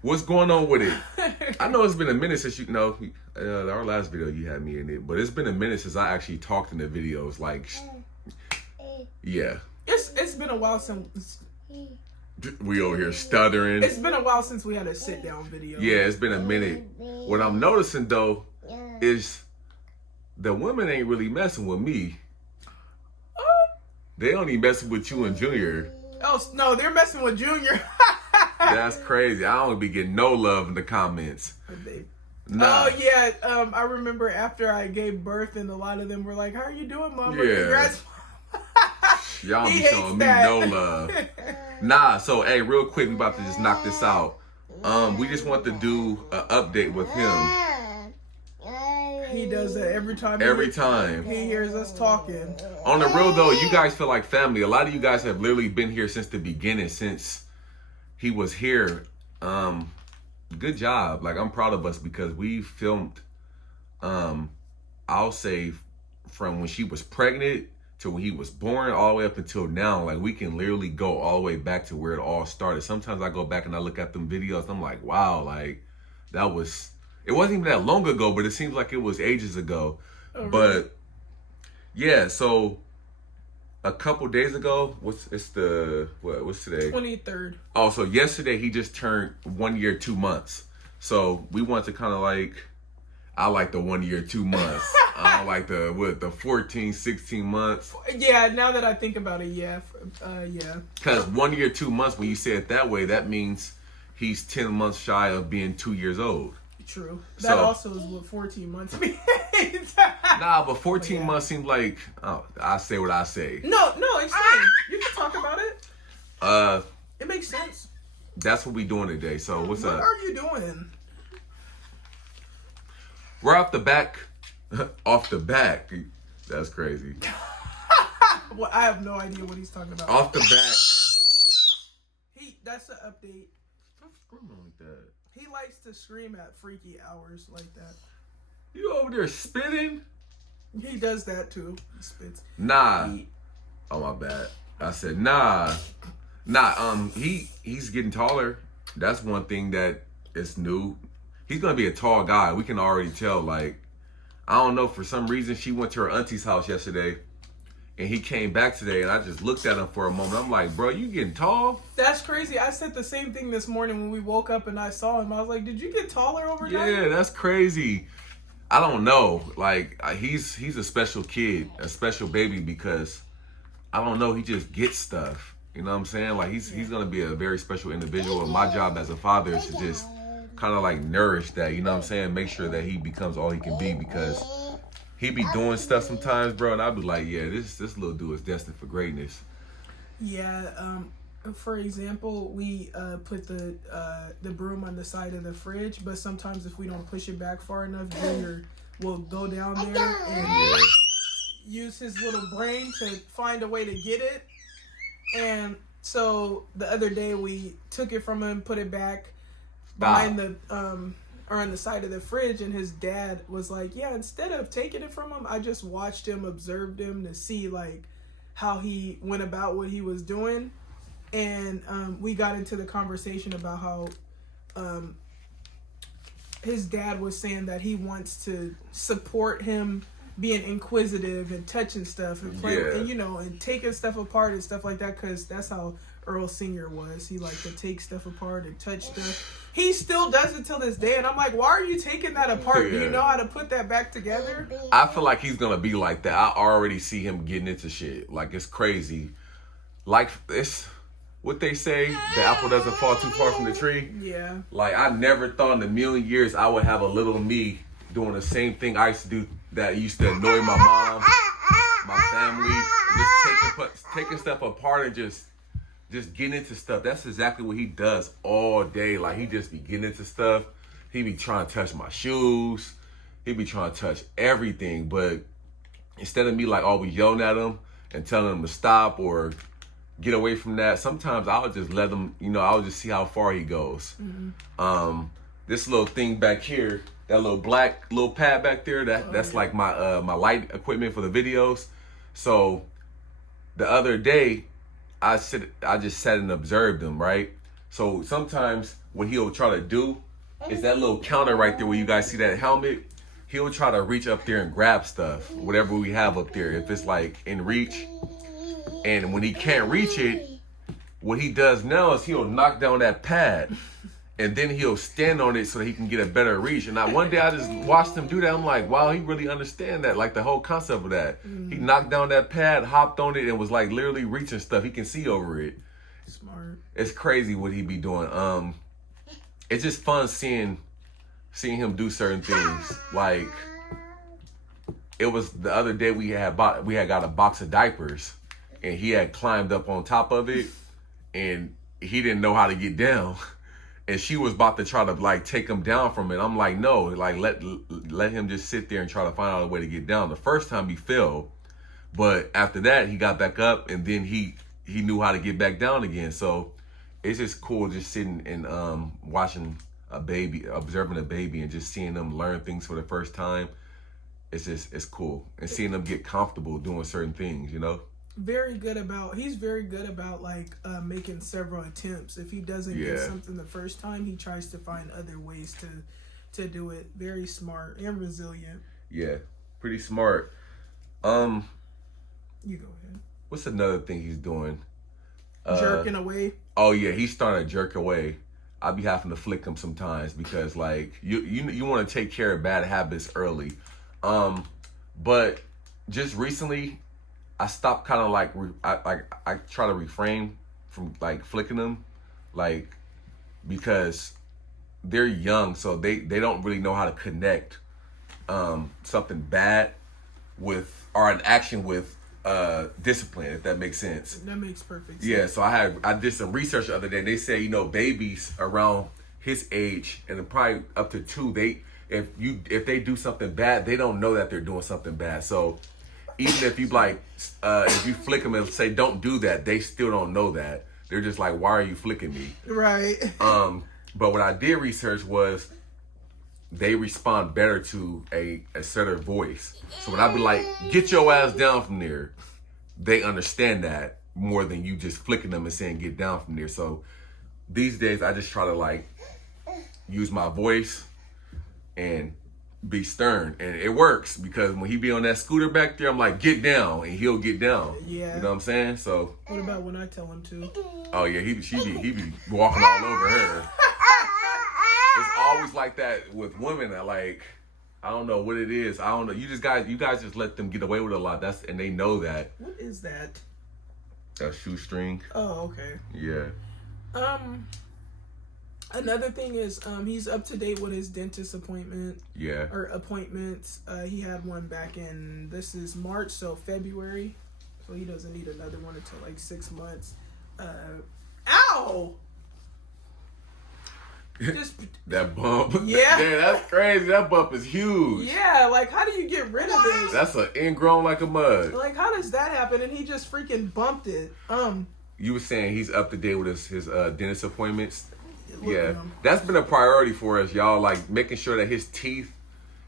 What's going on with it? I know it's been a minute since our last video you had me in it, but it's been a minute since I actually talked in the videos. Like, yeah. It's been a while since we over here stuttering. It's been a while since we had a sit down video. Yeah, it's been a minute. What I'm noticing though is the women ain't really messing with me. They only messing with you and Junior. Oh no, they're messing with Junior. That's crazy. I don't be getting no love in the comments. Nah. Oh yeah, I remember after I gave birth, and a lot of them were like, "How are you doing, Mama?" Yeah. Congrats. Y'all be showing me no love. Nah. So hey, real quick, we about to just knock this out. We just want to do an update with him. He does that every time. Every time he hears us talking. On the real though, you guys feel like family. A lot of you guys have literally been here since the beginning, since he was here. Good job. Like, I'm proud of us because we filmed, I'll say from when she was pregnant to when he was born all the way up until now. Like, we can literally go all the way back to where it all started. Sometimes I go back and I look at them videos and I'm like, wow, like it wasn't even that long ago, but it seems like it was ages ago. Oh, but really? Yeah, so a couple days ago, what's today? 23rd. Oh, so yesterday he just turned 1 year, 2 months. So we want to kind of I like the 1 year, 2 months. I don't like the 14, 16 months. Yeah, now that I think about it, yeah. Because 1 year, 2 months, when you say it that way, that means he's 10 months shy of being 2 years old. True. That also is what 14 months means. Nah, but 14 months seems like, I say what I say. No, explain. You can talk about it. It makes sense. That's what we doing today. So what's up? What are you doing? We're off the back. Off the back. That's crazy. Well, I have no idea what he's talking about. Off the back. That's the update. Stop screaming like that. He likes to scream at freaky hours like that. You over there spitting? He does that too. He spits. Nah. Oh, my bad. I said nah. He's getting taller. That's one thing that is new. He's gonna be a tall guy. We can already tell. Like, I don't know, for some reason she went to her auntie's house yesterday and he came back today and I just looked at him for a moment. I'm like, bro, you getting tall? That's crazy. I said the same thing this morning when we woke up and I saw him. I was like, did you get taller overnight? Yeah, that's crazy. I don't know. Like, he's a special kid, a special baby, because I don't know, he just gets stuff. You know what I'm saying? Like, he's gonna be a very special individual. And my job as a father is to just kind of like nourish that, you know what I'm saying? Make sure that he becomes all he can be, because he be doing stuff sometimes, bro, and I'd be like, yeah, this little dude is destined for greatness. Yeah, for example, we put the broom on the side of the fridge, but sometimes if we don't push it back far enough, Junior will go down there and use his little brain to find a way to get it. And so the other day we took it from him, put it back behind or on the side of the fridge, and his dad was like, yeah, instead of taking it from him, I just watched him, observed him to see like how he went about what he was doing. And we got into the conversation about how his dad was saying that he wants to support him being inquisitive and touching stuff and playing, and, and taking stuff apart and stuff like that, because that's how Earl Sr. was. He liked to take stuff apart and touch stuff. He still does it till this day, and I'm like, why are you taking that apart? Yeah. Do you know how to put that back together? I feel like he's gonna be like that. I already see him getting into shit. Like, it's crazy. Like, it's what they say, the apple doesn't fall too far from the tree. Yeah. Like, I never thought in a million years I would have a little me doing the same thing I used to do that used to annoy my mom, my family, just taking stuff apart and just getting into stuff. That's exactly what he does all day. Like, he just be getting into stuff. He be trying to touch my shoes. He be trying to touch everything. But instead of me like always yelling at him and telling him to stop or get away from that, sometimes I'll just let him, I'll just see how far he goes. Mm-hmm. This little thing back here, that little black little pad back there, that's like my my light equipment for the videos. So the other day, I just sat and observed him, right? So sometimes what he'll try to do is that little counter right there where you guys see that helmet. He'll try to reach up there and grab stuff, whatever we have up there, if it's like in reach. And when he can't reach it, what he does now is he'll knock down that pad and then he'll stand on it so that he can get a better reach. And one day I just watched him do that. I'm like, wow, he really understand that, like the whole concept of that. He knocked down that pad, hopped on it, and was like literally reaching stuff. He can see over it. Smart. It's crazy what he be doing. It's just fun seeing him do certain things. Like, it was the other day we had got a box of diapers, and he had climbed up on top of it, and he didn't know how to get down, and she was about to try to like take him down from it. I'm like, no, like let him just sit there and try to find out a way to get down. The first time he fell, but after that he got back up, and then he knew how to get back down again. So it's just cool just sitting and watching observing a baby and just seeing them learn things for the first time. It's cool, and seeing them get comfortable doing certain things, you know. He's very good about like making several attempts. If he doesn't get something the first time, he tries to find other ways to do it. Very smart and resilient. Yeah, pretty smart. You go ahead. What's another thing he's doing? Jerking away. Oh yeah, he's starting to jerk away. I be having to flick him sometimes because like you want to take care of bad habits early. But just recently, I stopped kind of like I try to refrain from like flicking them, like, because they're young, so they don't really know how to connect something bad with, or an action with discipline, if that makes sense. That makes perfect sense. Yeah, so I did some research the other day. They say, babies around his age and probably up to 2, if they do something bad, they don't know that they're doing something bad. So even if you if you flick them and say don't do that, they still don't know that. They're just like, why are you flicking me? Right. But what I did research was they respond better to a certain voice. So when I be like, get your ass down from there, they understand that more than you just flicking them and saying get down from there. So these days I just try to like use my voice and be stern, and it works because when he be on that scooter back there, I'm like, get down, and he'll get down. Yeah. You know what I'm saying? So what about when I tell him to? Oh yeah, he be walking all over her. It's always like that with women. That like, I don't know what it is. I don't know. You guys just let them get away with a lot. And they know that. What is that? A shoestring. Oh, okay. Yeah. Another thing is he's up to date with his dentist appointment. Yeah. Or appointments. He had one back in, this is March, so February. So he doesn't need another one until like 6 months. Ow! Just that bump. Yeah. Damn, that's crazy. That bump is huge. Yeah, like how do you get rid of this? That's an ingrown like a mud. Like how does that happen? And he just freaking bumped it. You were saying he's up to date with his dentist appointments. Yeah, that's been a priority for us, y'all. Like making sure that his teeth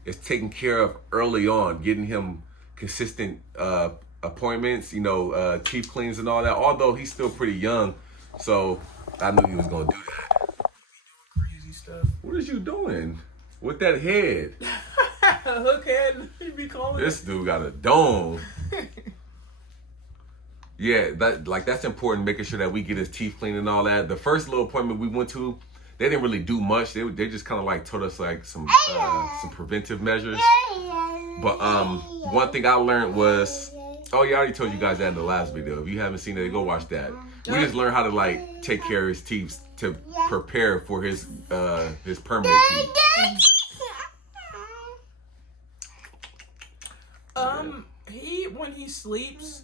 is taken care of early on, getting him consistent appointments, teeth cleans and all that. Although he's still pretty young, so I knew he was gonna do that. Crazy stuff. What is you doing with that head? Hookhead, you be calling this dude got a dome. Yeah, that's important, making sure that we get his teeth cleaned and all that. The first little appointment we went to, they didn't really do much. They just kind of like told us like some preventive measures. But one thing I learned was, oh yeah, I already told you guys that in the last video. If you haven't seen it, go watch that. We just learned how to like take care of his teeth to prepare for his permanent teeth. He when he sleeps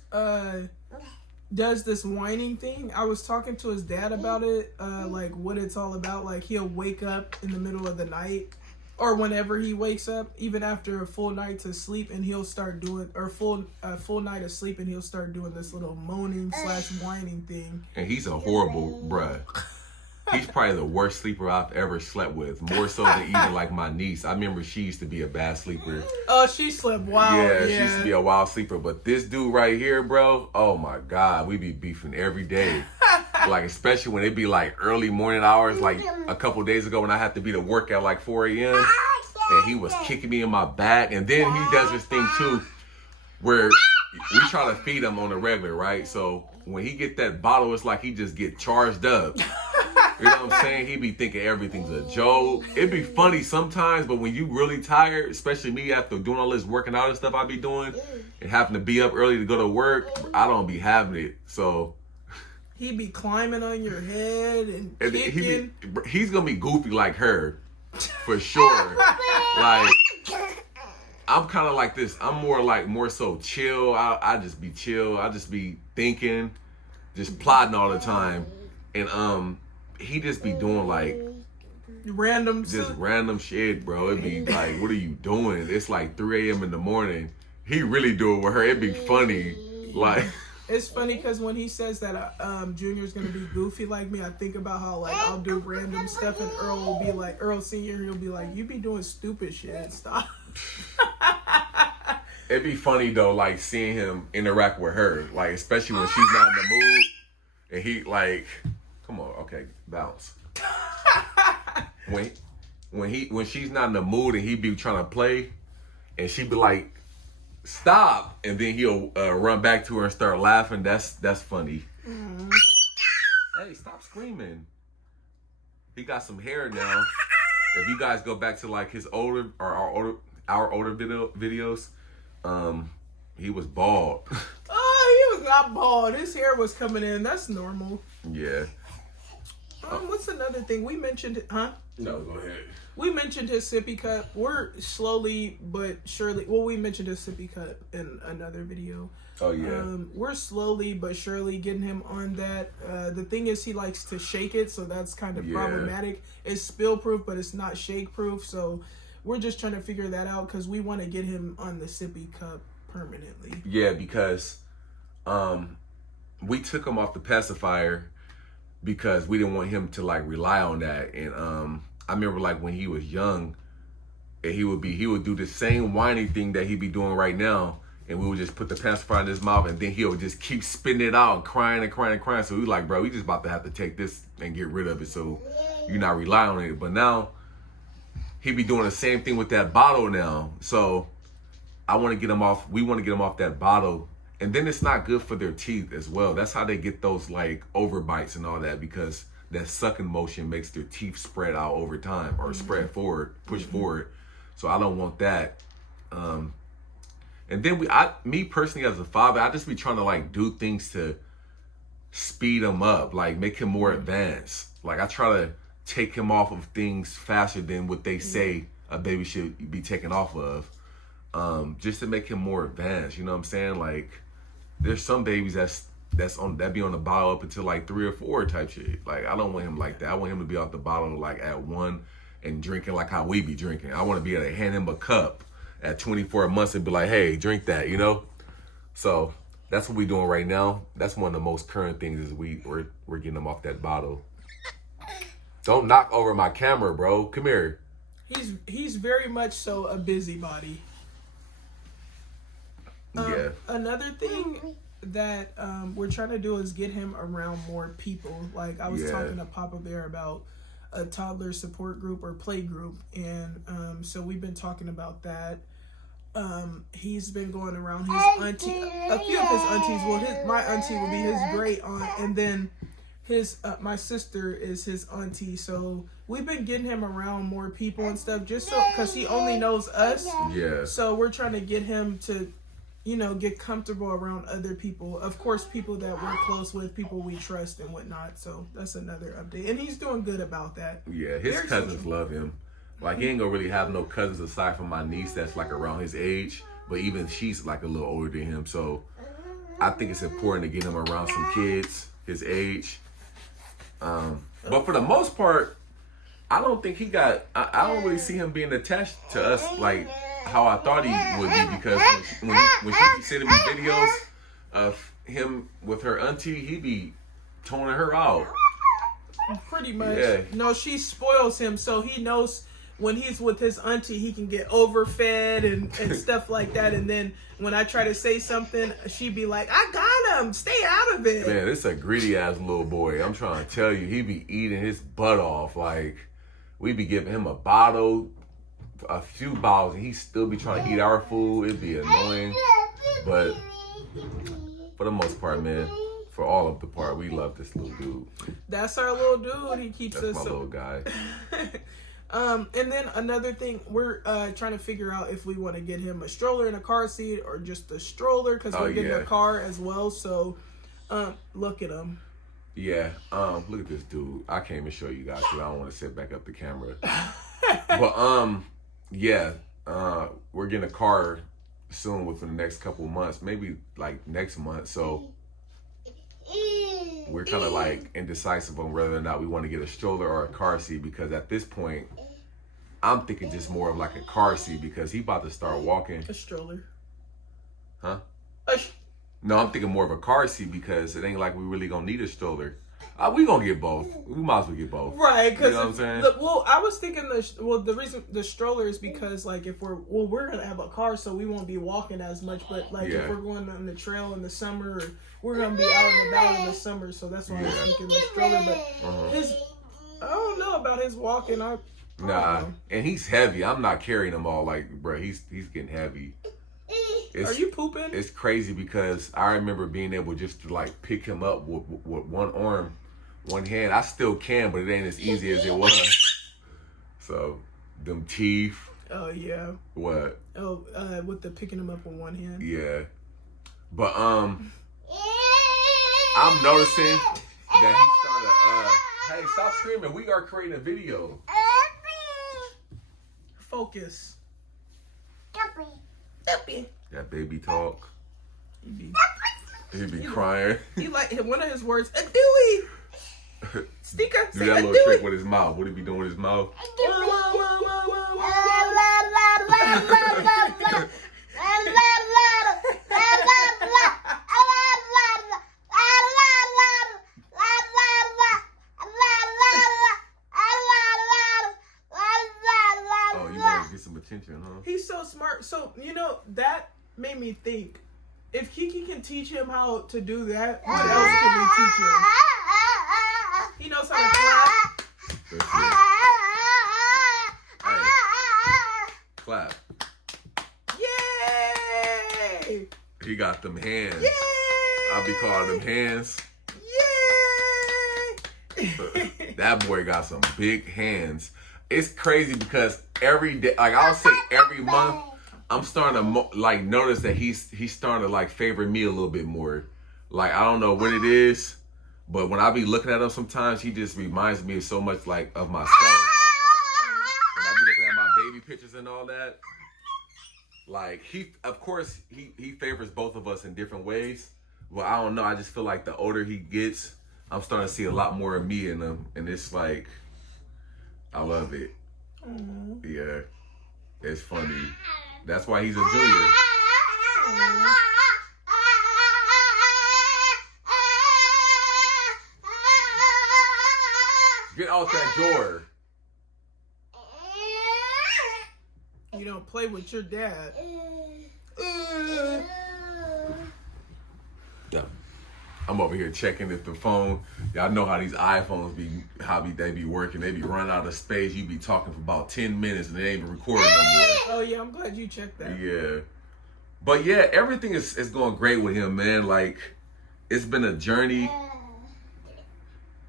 does this whining thing. I was talking to his dad about it, like what it's all about. Like he'll wake up in the middle of the night, or whenever he wakes up, even after a full night to sleep, and he'll start doing, or full night of sleep, and he'll start doing this little moaning / whining thing. And he's a horrible bruh. He's probably the worst sleeper I've ever slept with. More so than even like my niece. I remember she used to be a bad sleeper. Oh, she slept wild. Yeah, she used to be a wild sleeper. But this dude right here, bro, oh my God, we be beefing every day. Like, especially when it be like early morning hours, like a couple days ago when I had to be to work at like 4 a.m. and he was kicking me in my back. And then he does this thing too where we try to feed him on the regular, right? So when he get that bottle, it's like he just get charged up. You know what I'm saying? He be thinking everything's a joke. It'd be funny sometimes, but when you really tired, especially me after doing all this working out and stuff I be doing and having to be up early to go to work, I don't be having it. So he be climbing on your head and kicking. He's gonna be goofy like her, for sure. Like, I'm kind of like this. I'm more so chill. I just be chill. I just be thinking, just plotting all the time, and he just be doing like random shit, bro. It'd be like, what are you doing? It's like 3 a.m. in the morning. He really do it with her. It'd be funny. Like, it's funny because when he says that Junior's gonna be goofy like me, I think about how like I'll do random stuff and Earl will be like, Earl Senior, he'll be like, you be doing stupid shit. Stop. It'd be funny though, like seeing him interact with her, like especially when she's not in the mood, and he like, come on, okay, bounce. when she's not in the mood and he be trying to play, and she be like, stop, and then he'll run back to her and start laughing. That's funny. Mm-hmm. Hey, stop screaming. He got some hair now. If you guys go back to like his older or our older videos, he was bald. Oh, he was not bald. His hair was coming in. That's normal. Yeah. What's another thing we mentioned? Huh? No, go ahead. We mentioned his sippy cup. We're slowly but surely. Well, we mentioned his sippy cup in another video. Oh yeah. We're slowly but surely getting him on that. The thing is, he likes to shake it, so that's kind of problematic. It's spill proof, but it's not shake proof. So we're just trying to figure that out because we want to get him on the sippy cup permanently. Yeah, because we took him off the pacifier because we didn't want him to like rely on that. And I remember like when he was young, and he would do the same whiny thing that he be doing right now, and we would just put the pacifier in his mouth, and then he'll just keep spitting it out and crying and crying and crying. So we like, bro, we just about to have to take this and get rid of it, so you're not relying on it. But now he be doing the same thing with that bottle now. So I want to get him off. We want to get him off that bottle. And then it's not good for their teeth as well. That's how they get those like overbites and all that, because that sucking motion makes their teeth spread out over time, or spread forward, push forward. So I don't want that. And then me personally as a father, I just be trying to like do things to speed him up, like make him more advanced. Like I try to take him off of things faster than what they say a baby should be taken off of, just to make him more advanced. You know what I'm saying? Like there's some babies that be on the bottle up until like 3 or 4 type shit. Like I don't want him like that. I want him to be off the bottle like at 1 and drinking like how we be drinking. I want to be able to hand him a cup at 24 months and be like, hey, drink that, you know? So that's what we're doing right now. That's one of the most current things is we're getting him off that bottle. Don't knock over my camera, bro. Come here. He's very much so a busybody. Yeah. Another thing that we're trying to do is get him around more people. Like I was talking to Papa Bear about a toddler support group or play group, and so we've been talking about that. He's been going around his auntie, a few of his aunties. Well, my auntie will be his great aunt, and then his my sister is his auntie. So we've been getting him around more people and stuff, just so because he only knows us. Yeah. So we're trying to get him to, get comfortable around other people. Of course, people that we're close with, people we trust and whatnot. So that's another update. And he's doing good about that. Yeah, his cousins love him. Like, he ain't gonna really have no cousins aside from my niece that's like around his age. But even she's like a little older than him. So I think it's important to get him around some kids his age. But for the most part, I don't think I don't really see him being attached to us like how I thought he would be, because when she be sending me videos of him with her auntie, he be toning her out. Pretty much. Yeah. No, she spoils him, so he knows when he's with his auntie, he can get overfed and stuff like that. And then when I try to say something, she'd be like, I him. Stay out of it. Man, this a greedy ass little boy. I'm trying to tell you, he be eating his butt off. Like, we be giving him a bottle, a few bottles, and he still be trying to eat our food. It'd be annoying. But for the most part, man, for all of the part, we love this little dude. That's our little dude. He keeps That's us. my little guy. And then another thing, we're trying to figure out if we want to get him a stroller and a car seat or just a stroller because we're getting a car as well. So, look at him. Yeah. Look at this dude. I can't even show you guys because I don't want to set back up the camera. But yeah. We're getting a car soon within the next couple of months, maybe like next month. So we're kind of like indecisive on whether or not we want to get a stroller or a car seat because at this point, I'm thinking just more of like a car seat because he about to start walking. A stroller. Huh? No, I'm thinking more of a car seat because it ain't like we really gonna need a stroller. We gonna get both. We might as well get both. Right, because you know what I'm saying? Well, I was thinking the reason the stroller is because like if we're gonna have a car, so we won't be walking as much. But like if we're going on the trail in the summer, we're gonna be out and about in the summer, so that's why I was thinking the stroller. But I don't know about his walking. Nah, and he's heavy. I'm not carrying him all. Like, bro, he's getting heavy. Are you pooping? It's crazy because I remember being able just to like pick him up with one arm, one hand. I still can, but it ain't as easy as it was. So, them teeth. Oh yeah. What? Oh, with the picking him up with one hand. Yeah, but I'm noticing that he's starting to. Hey, stop screaming! We are creating a video. Focus. That baby talk. He be crying. He like one of his words. A Dewey. Stika. Do that little trick with his mouth. What he be doing with his mouth? Oh, you want to get some attention, huh? He's so smart. So, you know, that made me think. If Kiki can teach him how to do that, what else can we teach him? He knows how to clap. Hey, clap. Yay! He got them hands. Yay! I be calling them hands. Yay! That boy got some big hands. It's crazy because every day, like I'll say every month, I'm starting to like notice that he's starting to like favor me a little bit more. Like I don't know what it is, but when I be looking at him sometimes, he just reminds me so much like of myself. When I be looking at my baby pictures and all that, like of course he favors both of us in different ways. But I don't know. I just feel like the older he gets, I'm starting to see a lot more of me in him, and it's like I love it. Yeah, it's funny. That's why he's a junior. Get out that door. You don't play with your dad. Yeah. I'm over here checking if the phone. Y'all know how these iPhones they be working. They be running out of space. You be talking for about 10 minutes and they ain't even recording no more. Oh yeah, I'm glad you checked that. Yeah. But yeah, everything is going great with him, man. Like, it's been a journey.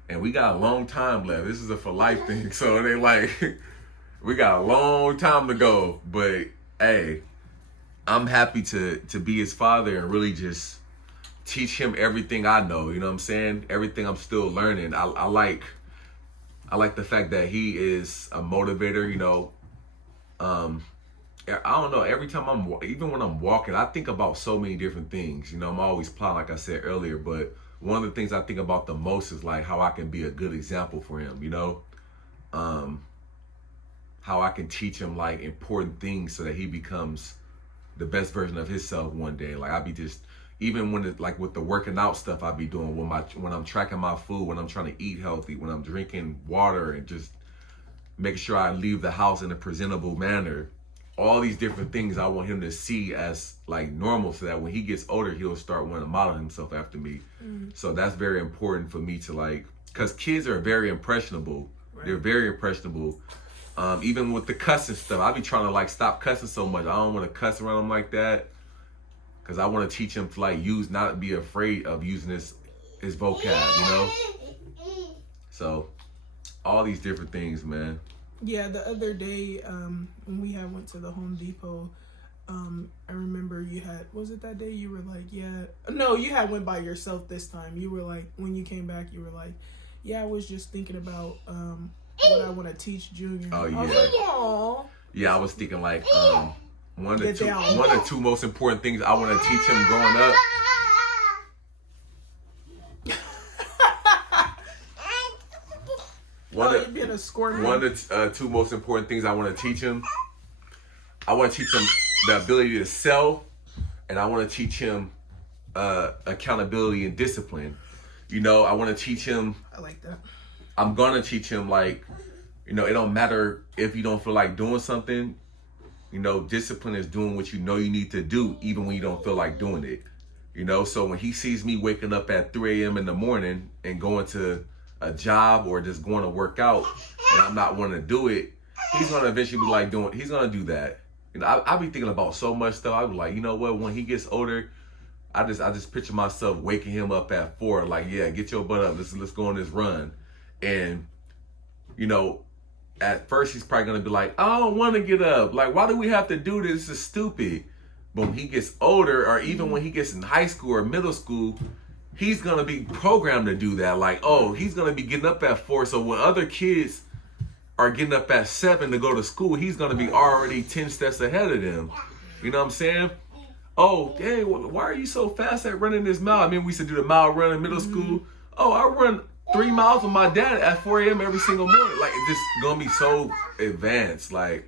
And we got a long time left. This is a for life thing. So they like, we got a long time to go. But hey, I'm happy to be his father and really just teach him everything I know. You know what I'm saying? Everything I'm still learning. I like the fact that he is a motivator, you know. I don't know, every time even when I'm walking, I think about so many different things. You know, I'm always plotting, like I said earlier, but one of the things I think about the most is like how I can be a good example for him, you know? How I can teach him like important things so that he becomes the best version of himself one day. Like I be just, even when it, like with the working out stuff I be doing, when I'm tracking my food, when I'm trying to eat healthy, when I'm drinking water and just making sure I leave the house in a presentable manner, all these different things I want him to see as like normal, so that when he gets older, he'll start wanting to model himself after me. So that's very important for me to like, because kids are very impressionable. Right. They're very impressionable. Even with the cussing stuff, I be trying to like stop cussing so much. I don't want to cuss around him like that, because I want to teach him to like not be afraid of using his vocab, you know? So all these different things, man. Yeah, the other day, when we went to the Home Depot, I remember you had, was it that day you were like, yeah, no, you had went by yourself this time. You were like, when you came back, you were like, yeah, I was just thinking about what I want to teach Junior. Oh, yeah. I was like, aw. Yeah, I was thinking like one of the two most important things I want to teach him growing up. One of the two most important things I want to teach him. I want to teach him the ability to sell, and I want to teach him accountability and discipline. You know, I want to teach him. I like that. I'm gonna teach him, like, you know, it don't matter if you don't feel like doing something. You know, discipline is doing what you know you need to do, even when you don't feel like doing it. You know, so when he sees me waking up at 3 a.m. in the morning and going to a job or just going to work out and I'm not wanting to do it, he's gonna eventually be like he's gonna do that. You know, I be thinking about so much stuff. I be like, you know what, when he gets older, I just picture myself waking him up at 4, like, yeah, get your butt up, let's go on this run. And, you know, at first he's probably gonna be like, I don't want to get up, like, why do we have to do this? This is stupid. But when he gets older, or even when he gets in high school or middle school, he's gonna be programmed to do that. Like, oh, he's gonna be getting up at 4. So when other kids are getting up at 7 to go to school, he's gonna be already 10 steps ahead of them. You know what I'm saying? Oh, hey, why are you so fast at running this mile? I mean, we used to do the mile run in middle school. Oh, I run 3 miles with my dad at 4 a.m. every single morning. Like, it's just gonna be so advanced. Like,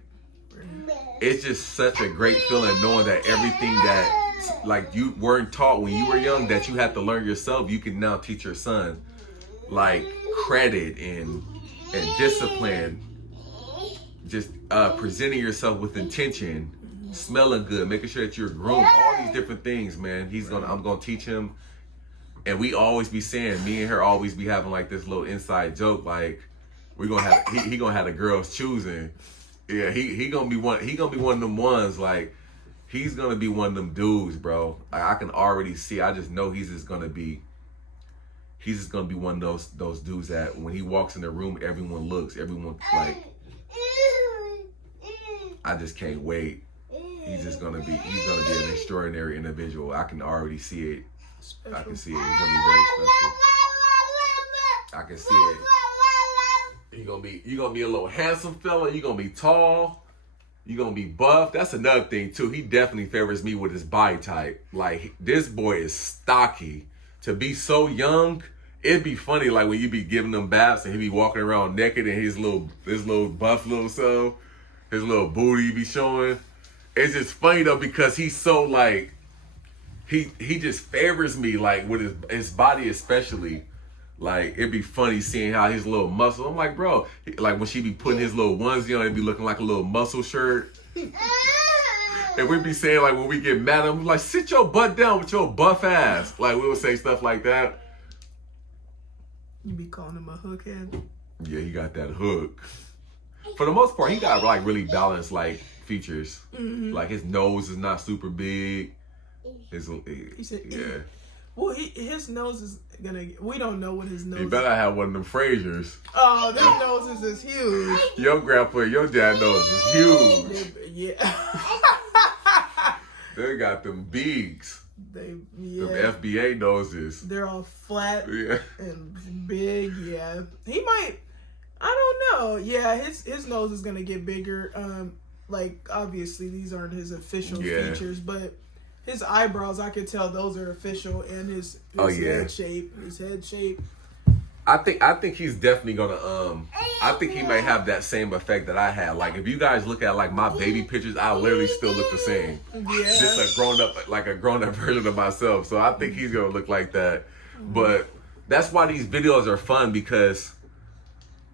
it's just such a great feeling knowing that everything that, like, you weren't taught when you were young, that you had to learn yourself, you can now teach your son. Like, credit and discipline, just presenting yourself with intention, smelling good, making sure that you're groomed, all these different things, man. I'm gonna teach him. And we always be saying, me and her always be having like this little inside joke, like, we gonna have he gonna have the girls choosing. Yeah, he gonna be one of them ones, like, he's gonna be one of them dudes, bro. I can already see. I just know he's just gonna be one of those dudes that when he walks in the room, everyone looks, everyone like, I just can't wait. He's gonna be an extraordinary individual. I can already see it. Special. I can see it. He's gonna be very special. I can see it. You're gonna be a little handsome fella. You're gonna be tall. You're gonna be buff. That's another thing too. He definitely favors me with his body type. Like, this boy is stocky. To be so young, it'd be funny, like, when you be giving him baths and he be walking around naked and his little buff little self, his little booty be showing. It's just funny though, because he's so like, he just favors me, like, with his body especially. Like, it'd be funny seeing how his little muscle. I'm like, bro, like when she be putting his little onesie on, it'd be looking like a little muscle shirt. And we'd be saying, like, when we get mad, I'm like, sit your butt down with your buff ass. Like, we would say stuff like that. You be calling him a hookhead? Yeah, he got that hook. For the most part, he got like really balanced like features. Mm-hmm. Like, his nose is not super big. He said, yeah. Well, his nose is gonna. We don't know what his nose. He better have one of them Frasers. Oh, their noses is huge. Your dad nose is huge. Yeah. They got them bigs. Them FBA noses. They're all flat. Yeah. And big. Yeah. He might. I don't know. Yeah, his nose is gonna get bigger. Like, obviously these aren't his official features, but his eyebrows, I could tell those are official, and his head shape. I think he's definitely gonna I think he might have that same effect that I had. Like, if you guys look at like my baby pictures, I literally still look the same. Yeah. Just a grown up version of myself. So I think he's gonna look like that. But that's why these videos are fun, because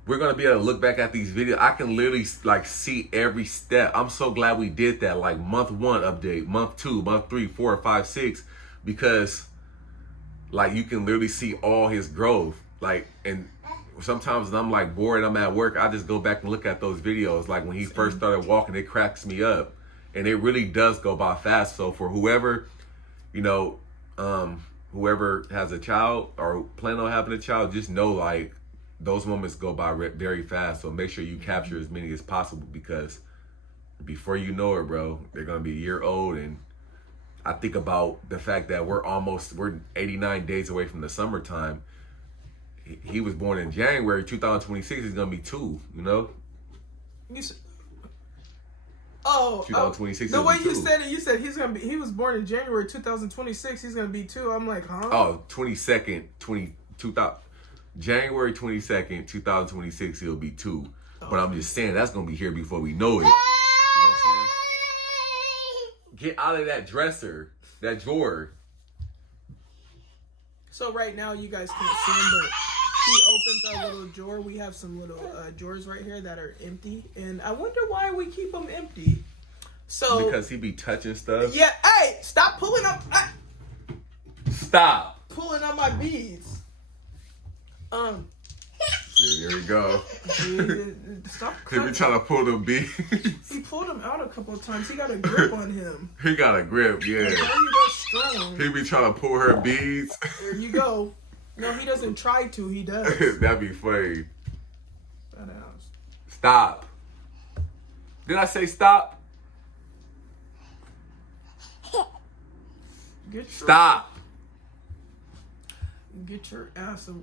we're gonna be able to look back at these videos. I can literally like see every step. I'm so glad we did that. Like month 1 update, month 2, month 3, 4, 5, 6, because like you can literally see all his growth. Like, and sometimes when I'm like bored, I'm at work, I just go back and look at those videos. Like when he first started walking, it cracks me up, and it really does go by fast. So for whoever, you know, whoever has a child or plan on having a child, just know like those moments go by very fast. So make sure you capture as many as possible, because before you know it, bro, they're gonna be a year old. And I think about the fact that we're 89 days away from the summertime. He was born in January 2026. He's gonna be 2. You know. Oh, 2026. The way you said it, you said he was born in January 2026. He's gonna be 2. I'm like, huh? Oh, 22nd, 2000. January 22nd, 2026, he'll be 2. Oh. But I'm just saying, that's going to be here before we know it. You know what I'm saying? Get out of that dresser, that drawer. So right now, you guys can't see him, but he opens our little drawer. We have some little drawers right here that are empty. And I wonder why we keep them empty. So because he be touching stuff? Yeah, hey, stop pulling up. Stop. Pulling up my beads. See, here we go. Stop. He be trying to pull them beads. He pulled them out a couple of times. He got a grip on him. He got a grip, yeah. Strong. He be trying to pull her beads. There you go. No, he doesn't try to. He does. That'd be funny. That house. Stop. Did I say stop? Stop. Get your ass up.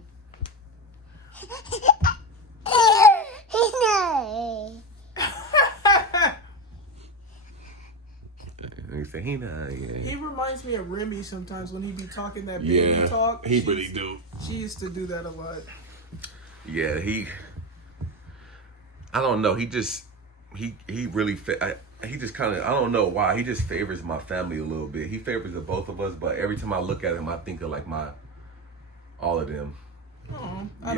He reminds me of Remy sometimes when he be talking that baby talk. He really do. She used to do that a lot. Yeah, I don't know. He really he just kind of, I don't know why, he just favors my family a little bit. He favors the both of us, but every time I look at him, I think of like all of them. Oh, I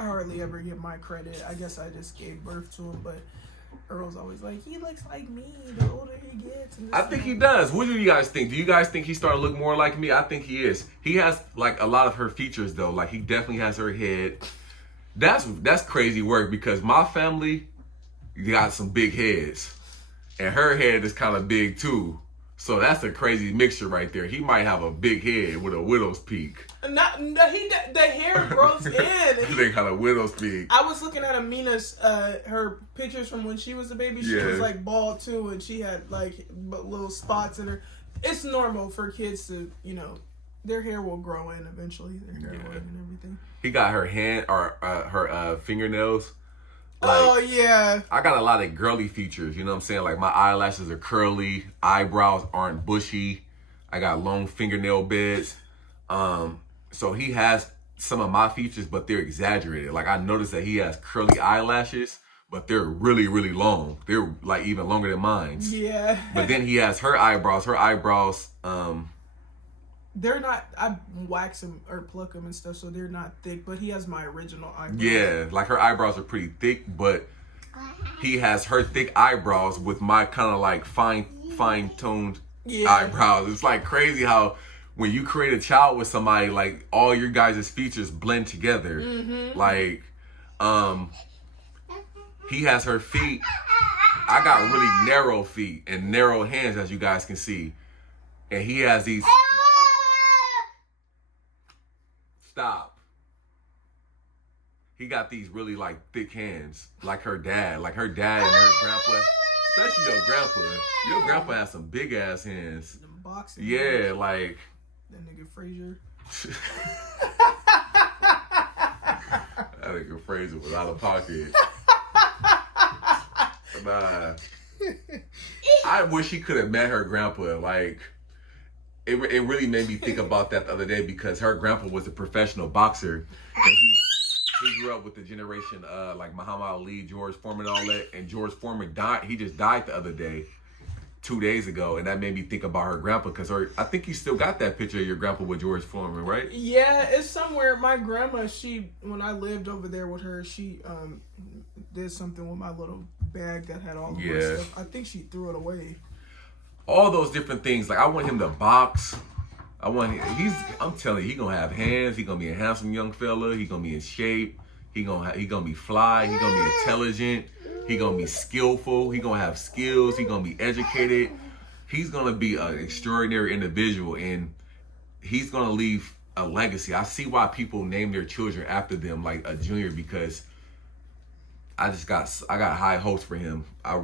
hardly ever get my credit. I guess I just gave birth to him, but Earl's always like, he looks like me the older he gets. I think he does. What do you guys think? Do you guys think he's starting to look more like me? I think he is. He has like a lot of her features though. Like he definitely has her head. That's crazy work, because my family got some big heads, and her head is kind of big too. So that's a crazy mixture right there. He might have a big head with a widow's peak. The hair grows in. They got a widow's peak. I was looking at Amina's her pictures from when she was a baby. She was like bald too, and she had like little spots in her. It's normal for kids to, their hair will grow in eventually. Their hairline and everything. He got her hand or her fingernails. Like, oh, yeah. I got a lot of girly features, you know what I'm saying? Like, my eyelashes are curly. Eyebrows aren't bushy. I got long fingernail beds. So he has some of my features, but they're exaggerated. Like, I noticed that he has curly eyelashes, but they're really, really long. They're, like, even longer than mine. Yeah. But then he has her eyebrows. Her eyebrows, they're not, I wax them or pluck them and stuff, so they're not thick, but he has my original eyebrows. Yeah, like her eyebrows are pretty thick, but he has her thick eyebrows with my kind of like fine-toned eyebrows. It's like crazy how when you create a child with somebody, like all your guys' features blend together. Mm-hmm. Like, he has her feet. I got really narrow feet and narrow hands, as you guys can see. And he has these... Stop. He got these really like thick hands, like her dad and her grandpa, especially your grandpa. Your grandpa has some big ass hands. Them boxing yeah, hands. Like that nigga Frazier. That nigga Frazier was out of pocket. Nah. I wish he could have met her grandpa. Like. It really made me think about that the other day, because her grandpa was a professional boxer, and he grew up with the generation like Muhammad Ali, George Foreman, all that, and George Foreman died. He just died the other day, 2 days ago, and that made me think about her grandpa, because I think you still got that picture of your grandpa with George Foreman, right? Yeah, it's somewhere. My grandma, when I lived over there with her, she did something with my little bag that had all of my stuff. I think she threw it away. All those different things. Like, I want him to box. I'm telling you, he gonna have hands. He gonna be a handsome young fella. He gonna be in shape. He gonna be fly. He gonna be intelligent. He gonna be skillful. He gonna have skills. He gonna be educated. He's gonna be an extraordinary individual, and he's gonna leave a legacy. I see why people name their children after them, like a Junior, because I got high hopes for him. I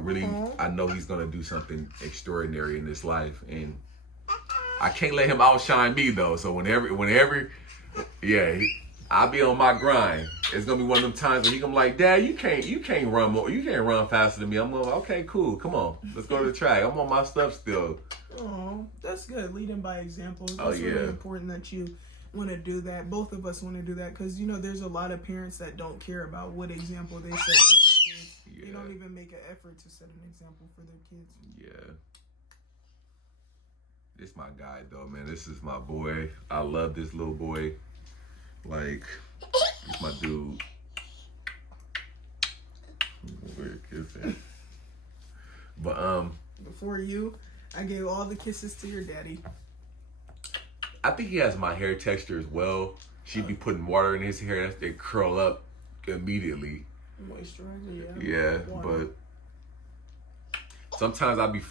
know he's gonna do something extraordinary in his life, and I can't let him outshine me though. So whenever, I'll be on my grind. It's gonna be one of them times where he gonna be like, Dad, you can't run more. You can't run faster than me. I'm going, okay, cool. Come on, let's go to the track. I'm on my stuff still. Oh, that's good. Leading by example. It's really important that you want to do that. Both of us want to do that, because there's a lot of parents that don't care about what example they set for their kids. Yeah. They don't even make an effort to set an example for their kids. Yeah. This my guy though, man. This is my boy. I love this little boy. Like, he's my dude. Weird kissing. But before you, I gave all the kisses to your daddy. I think he has my hair texture as well. She'd be putting water in his hair. They curl up immediately. Moisturizer, yeah. But sometimes I don't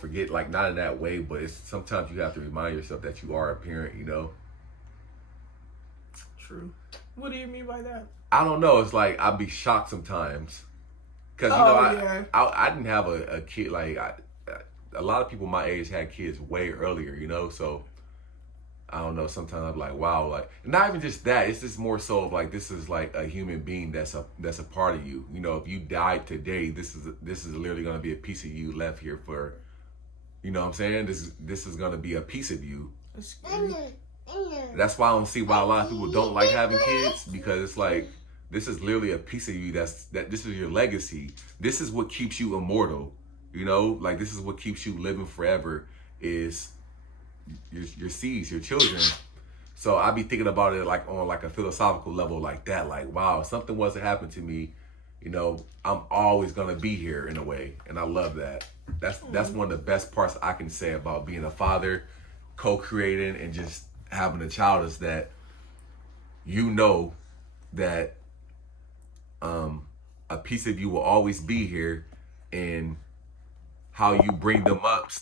forget, like, not in that way, but sometimes you have to remind yourself that you are a parent, True. What do you mean by that? I don't know. It's like I'd be shocked sometimes, because I didn't have a kid. Like, a lot of people my age had kids way earlier, So I don't know. Sometimes I'm like, wow. Like, not even just that. It's just more so of like, this is like a human being that's a part of you. If you died today, this is literally gonna be a piece of you left here for. You know what I'm saying? This is gonna be a piece of you. That's scary. That's why I don't see why a lot of people don't like having kids, because it's like, this is literally a piece of you this is your legacy. This is what keeps you immortal. Like, this is what keeps you living forever, is your seeds, your children. So I be thinking about it like on like a philosophical level like that. Like, wow, if something was to happen to me, I'm always gonna be here in a way, and I love that. That's one of the best parts I can say about being a father, co-creating, and just having a child, is that that a piece of you will always be here, and how you bring them up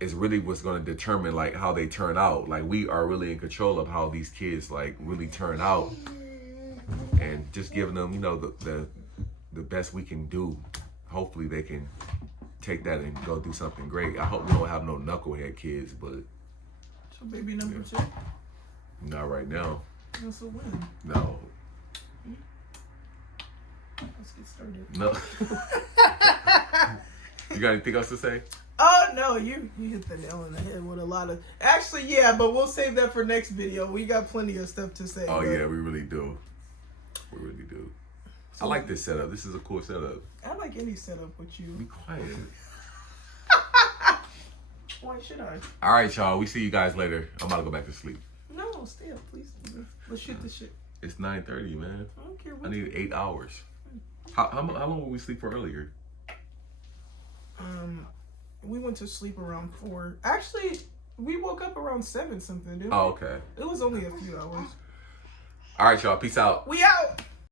is really what's going to determine like how they turn out. Like, we are really in control of how these kids like really turn out, and just giving them the best we can do. Hopefully they can take that and go do something great. I hope we don't have no knucklehead kids, but so baby number 2? Not right now. That's a win. No. Let's get started. No. You got anything else to say? Oh no, you hit the nail on the head with a lot of. Actually, yeah, but we'll save that for next video. We got plenty of stuff to say. Oh yeah, we really do. We really do. I like this setup. This is a cool setup. I like any setup with you. Be quiet. Why should I? All right, y'all. We see you guys later. I'm about to go back to sleep. No, stay up, please. Let's shoot this shit. It's 9:30, man. I don't care what. I need 8 hours. How long will we sleep for earlier? We went to sleep around 4. Actually, we woke up around 7 something, didn't we? Oh, okay. It was only a few hours. All right, y'all. Peace out. We out.